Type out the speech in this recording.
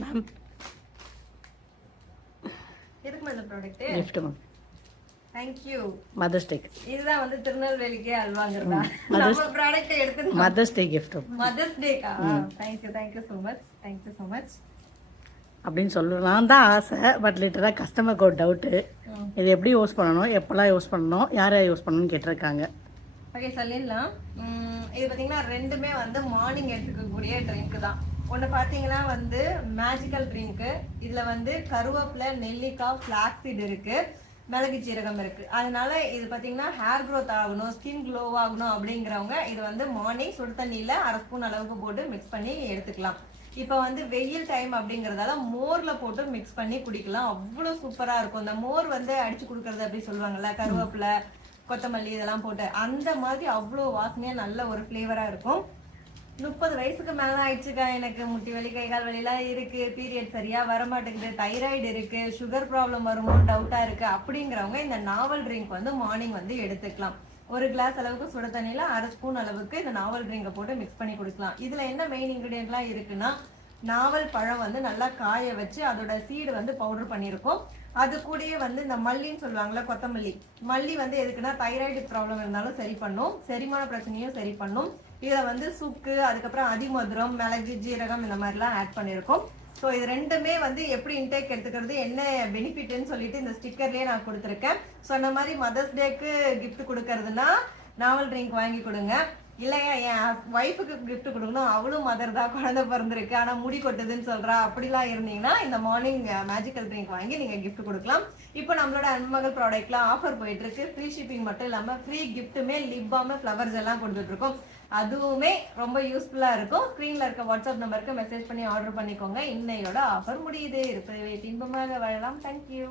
Ma'am எதுக்கு இந்த product gift ma'am. Thank you. Mother's day. இதுதான் வந்து திருநெல்வேலிக்கே அல்வாங்கிறதா நம்ம ப்ராடக்ட் எடுத்து மதர்ஸ் டே கிஃப்ட். மதர்ஸ் டேக்கா? Thank you so much. அப்படின்னு சொல்லலாம் தான் ஆசை. பட் லிட்டராக கஸ்டமருக்கு ஒரு டவுட்டு, இது எப்படி யூஸ் பண்ணணும், எப்போல்லாம் யூஸ் பண்ணணும், யார் யார் யூஸ் பண்ணணும்னு கேட்டிருக்காங்க. ஓகே, சொல்லிடலாம். இது பார்த்தீங்கன்னா ரெண்டுமே வந்து மார்னிங் எடுத்துக்கக்கூடிய ட்ரிங்க் தான். ஒன்று பார்த்தீங்கன்னா வந்து மேஜிக்கல் ட்ரிங்க்கு. இதில் வந்து கருவேப்பிலை, நெல்லிக்காய், ஃப்ளாக்ஸீட் இருக்குது, மிளகு சீரகம் இருக்குது. அதனால இது பார்த்தீங்கன்னா ஹேர் க்ரோத் ஆகணும், ஸ்கின் க்ளோ ஆகணும் அப்படிங்கிறவங்க இது வந்து மார்னிங் சுடு தண்ணியில் 1/2 ஸ்பூன் அளவுக்கு போட்டு மிக்ஸ் பண்ணி எடுத்துக்கலாம். இப்போ வந்து வெயில் டைம் அப்படிங்கிறதால மோரில் போட்டு மிக்ஸ் பண்ணி குடிக்கலாம். அவ்வளோ சூப்பராக இருக்கும். இந்த மோர் வந்து அடித்து கொடுக்குறது அப்படி சொல்லுவாங்கல்ல, கருவேப்பிலை, கொத்தமல்லி இதெல்லாம் போட்டு, அந்த மாதிரி அவ்வளோ வாசனையாக நல்ல ஒரு ஃப்ளேவராக இருக்கும். 30 வயசுக்கு மேலே ஆயிடுச்சுக்கா, எனக்கு முட்டி வலி, கை கால் வலிலாம் இருக்குது, பீரியட் சரியாக வரமாட்டேங்குது, தைராய்டு இருக்குது, சுகர் ப்ராப்ளம் வருமோன்னு டவுட்டாக இருக்குது அப்படிங்கிறவங்க இந்த நாவல் ட்ரிங்க் வந்து மார்னிங் வந்து எடுத்துக்கலாம். 1 கிளாஸ் அளவுக்கு சுட தண்ணியில் 1/2 ஸ்பூன் அளவுக்கு இந்த நாவல் ட்ரிங்கை போட்டு மிக்ஸ் பண்ணி கொடுக்கலாம். இதில் என்ன மெயின் இன்க்ரீடியன்ட்லாம் இருக்குன்னா, நாவல் பழம் வந்து நல்லா காய வச்சு அதோட சீடு வந்து பவுடர் பண்ணியிருக்கோம். அது கூடயே வந்து இந்த மல்லின்னு சொல்லுவாங்கள்ல, கொத்தமல்லி, மல்லி வந்து எதுக்குன்னா தைராய்டு ப்ராப்ளம் இருந்தாலும் சரி பண்ணும், செரிமான பிரச்சனையும் சரி பண்ணும். இதில் வந்து சுக்கு, அதுக்கப்புறம் அதிமதுரம், மிளகு, ஜீரகம் இந்த மாதிரிலாம் ஆட் பண்ணியிருக்கோம். ஸோ இது ரெண்டுமே வந்து எப்படி இன்டேக் எடுத்துக்கிறது, என்ன பெனிஃபிட்னு சொல்லிட்டு இந்த ஸ்டிக்கர்லேயே நான் கொடுத்துருக்கேன். சொன்ன மாதிரி மதர்ஸ் டேக்கு கிஃப்ட் கொடுக்கறதுனா நாவல் ட்ரிங்க் வாங்கி கொடுங்க. இல்லையா என் ஒய்ஃபுக்கு கிஃப்ட் கொடுக்கணும், அவளும் மதர் தான், குழந்தை பிறந்திருக்கு ஆனால் முடி கொட்டுதுன்னு சொல்கிறா, அப்படிலாம் இருந்தீங்கன்னா இந்த மார்னிங் மேஜிக்கல் ட்ரிங்க் வாங்கி நீங்கள் கிஃப்ட் கொடுக்கலாம். இப்போ நம்மளோட அன்மகள் ப்ராடக்ட்லாம் ஆஃபர் போயிட்டுருக்கு. ஃப்ரீ ஷிப்பிங் மட்டும் இல்லாமல் ஃப்ரீ கிஃப்ட்டுமே லிப் பாம், ஃப்ளவர்ஸ் எல்லாம் கொடுத்துட்ருக்கோம். அதுவுமே ரொம்ப யூஸ்ஃபுல்லாக இருக்கும். ஸ்க்ரீனில் இருக்க வாட்ஸ்அப் நம்பருக்கு மெசேஜ் பண்ணி ஆர்டர் பண்ணிக்கோங்க. இன்னையோட ஆஃபர் முடியுது. இருப்பதை இன்பமாக வாழலாம். தேங்க்யூ.